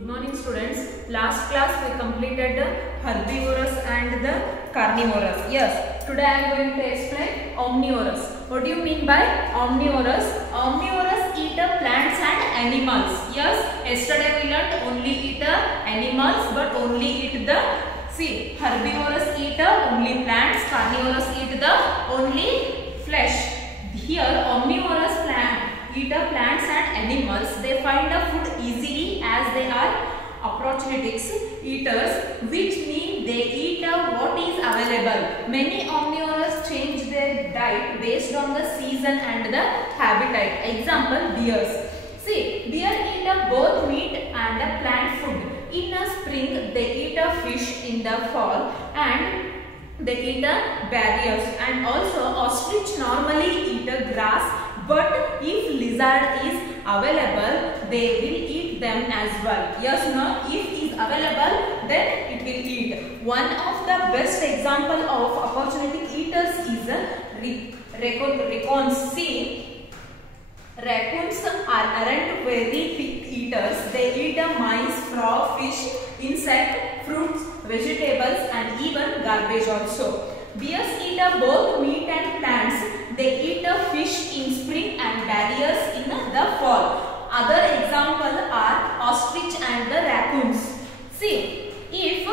Good morning students. Last class we completed the herbivorous and the carnivorous. Yes, today I am going to explain omnivorous. What do you mean by omnivorous? Omnivorous eat plants and animals. Yes, yesterday we learned only eat animals but only eat the herbivorous eat only plants, carnivorous eat the only flesh. Here omnivorous eat plants and animals. They find the food easily as they are opportunistic eaters, which mean they eat what is available. Many omnivorous change their diet based on the season and the habitat. Example, bears. Deer eat both meat and plant food. In a spring, they eat a fish. In the fall, and they eat berries. And also, ostrich normally eat grass. But if lizard is available, they will eat them as well. Yes, no? If it is available, then it will eat. One of the best example of opportunistic eaters is raccoons. Raccoons aren't very pick eaters. They eat mice, frog, fish, insect, fruits, vegetables, and even garbage also. Bears eat both meat and plants. They eat fish in spring and berries in the fall. Other examples are ostrich and the raccoons. If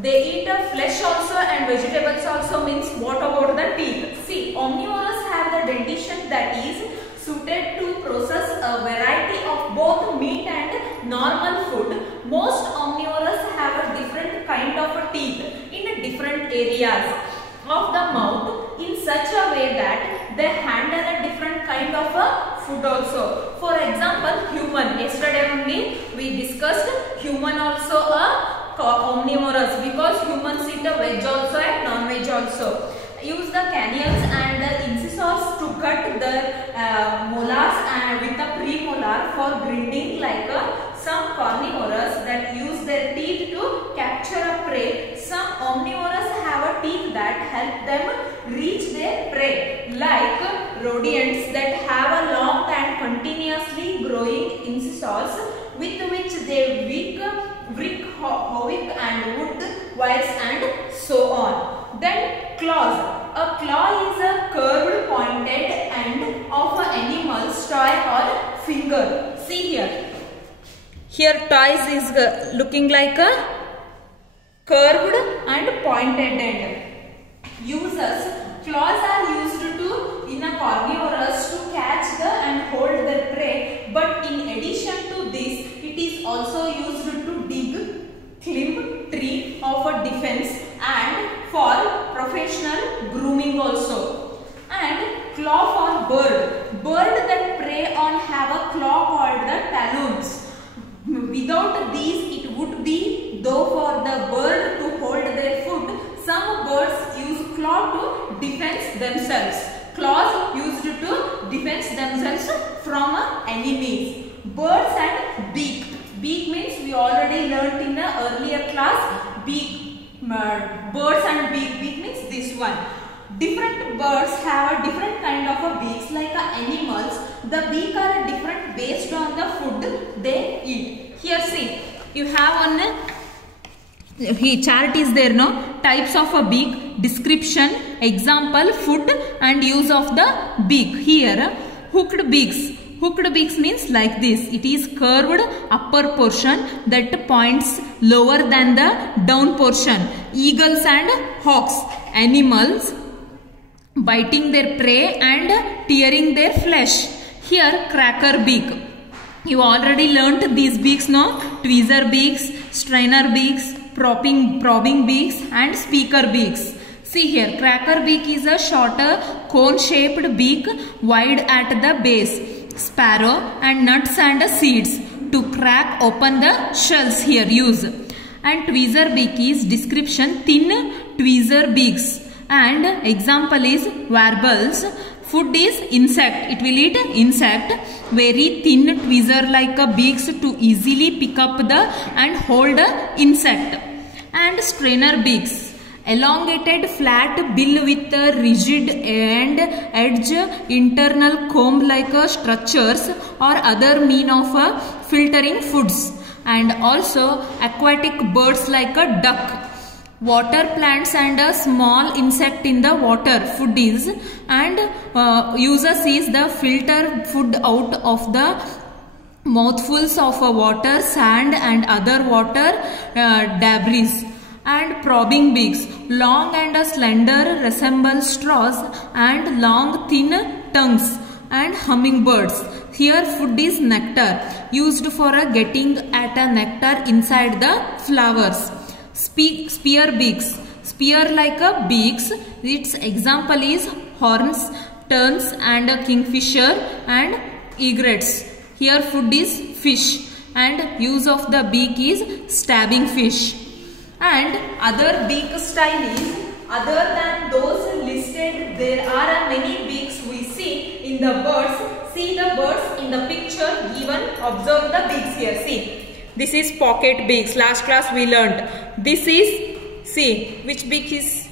they eat flesh also and vegetables also, means what about the teeth? Omnivorous have the dentition that is suited to process a variety of both meat and normal food. Most omnivorous have a different kind of teeth in different areas of the mouth in such a way that they handle a different kind of food also. For example, human. Yesterday only we discussed human also omnivorous, because humans eat veg also and non-veg also. Use the canines and the incisors to cut the molars and with the premolar for grinding, like some carnivorous that use their teeth to capture a prey. Some omnivorous have a teeth that help them reach their prey, like rodents that have a long and continuously growing incisors with which they brick, howick and wood wires and so on. Then claws. A claw is a curved pointed end of an animal's toy or finger. See here. Here toys is looking like a curved and pointed end. Claws are used in a carnivorous to catch and hold their prey, but in addition to this, it is also used to dig, climb tree of a defense and for professional grooming also. And claw for bird. Bird that prey on have a claw called the talons. Without these, it would be though for the bird to hold their food. Some birds use claw to defend themselves. Claws used to defend themselves from enemies. Birds and beak. Beak means we already learnt in the earlier class. Beak. Birds and beak. Beak means this one. Different birds have a different kind of beaks, like animals. The beak are different based on the food they eat. Here see, you have one chart is there, no? Types of a beak, description, example, food and use of the beak. Here hooked beaks. Hooked beaks means like this. It is curved upper portion that points lower than the down portion. Eagles and hawks, animals biting their prey and tearing their flesh. Here cracker beak. You already learnt these beaks, no? Tweezer beaks, strainer beaks, probing beaks and speaker beaks. See here, cracker beak is a shorter cone-shaped beak, wide at the base. Sparrow and nuts and seeds to crack open the shells here use. And tweezer beak is description, thin tweezer beaks. And example is warbles. Food is insect. It will eat insect. Very thin tweezer like beaks to easily pick up the and hold insect. And strainer beaks. Elongated flat bill with a rigid end edge, internal comb like structures or other mean of filtering foods. and also aquatic birds like a duck, water plants and a small insect in the water, food is, and user sees the filter food out of the mouthfuls of water, sand and other water debris. And probing beaks, long and slender, resemble straws and long thin tongues. And hummingbirds, here food is nectar, used for getting at a nectar inside the flowers. Spear beaks, spear like a beaks, its example is horns, terns and kingfisher and egrets. Here food is fish and use of the beak is stabbing fish. And other beak style is, other than those listed, there are many beaks we see in the birds. See the birds in the picture given, observe the beaks here. See, this is pocket beaks, last class we learnt. This is, see, which beak is,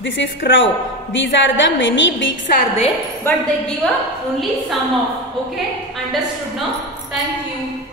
this is crow. These are the many beaks are there, but they give only some of, okay, understood now? Thank you.